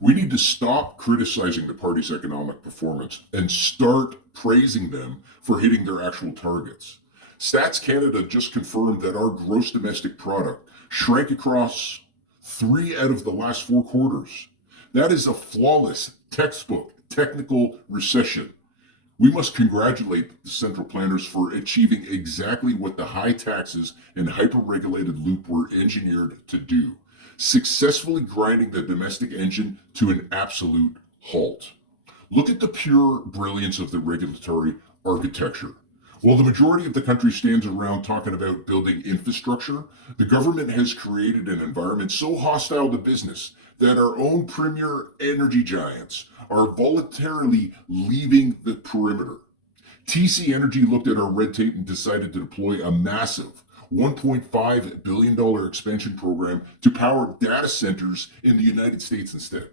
We need to stop criticizing the party's economic performance and start praising them for hitting their actual targets. Stats Canada just confirmed that our gross domestic product shrank across 3 out of the last 4 quarters. That is a flawless, textbook, technical recession. We must congratulate the central planners for achieving exactly what the high taxes and hyper-regulated loop were engineered to do, successfully grinding the domestic engine to an absolute halt. Look at the pure brilliance of the regulatory architecture. While the majority of the country stands around talking about building infrastructure, the government has created an environment so hostile to business that our own premier energy giants are voluntarily leaving the perimeter. TC Energy looked at our red tape and decided to deploy a massive $1.5 billion expansion program to power data centers in the United States instead.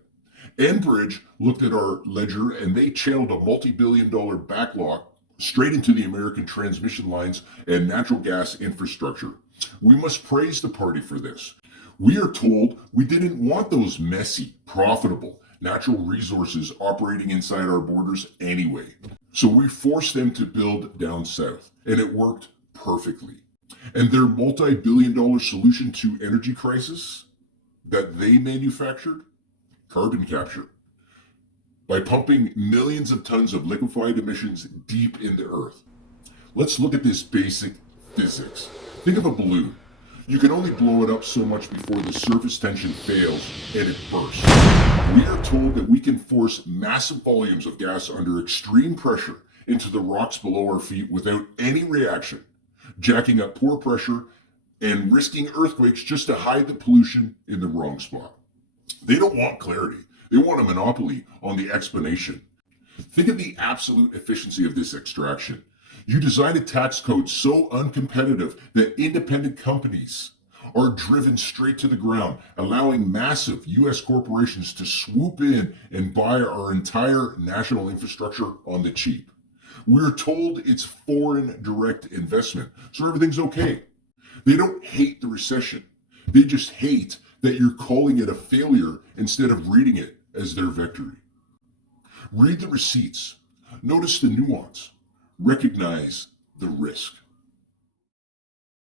Enbridge looked at our ledger and they channeled a multi-billion-dollar backlog straight into the American transmission lines and natural gas infrastructure. We must praise the party for this. We are told we didn't want those messy, profitable natural resources operating inside our borders anyway. So we forced them to build down south, and it worked perfectly. And their multi-billion-dollar solution to energy crisis that they manufactured? Carbon capture. By pumping millions of tons of liquefied emissions deep in the earth. Let's look at this basic physics. Think of a balloon. You can only blow it up so much before the surface tension fails and it bursts. We are told that we can force massive volumes of gas under extreme pressure into the rocks below our feet without any reaction, jacking up pore pressure and risking earthquakes just to hide the pollution in the wrong spot. They don't want clarity. They want a monopoly on the explanation. Think of the absolute efficiency of this extraction. You design a tax code so uncompetitive that independent companies are driven straight to the ground, allowing massive U.S. corporations to swoop in and buy our entire national infrastructure on the cheap. We're told it's foreign direct investment, so everything's okay. They don't hate the recession. They just hate that you're calling it a failure instead of reading it as their victory. Read the receipts. Notice the nuance. Recognize the risk.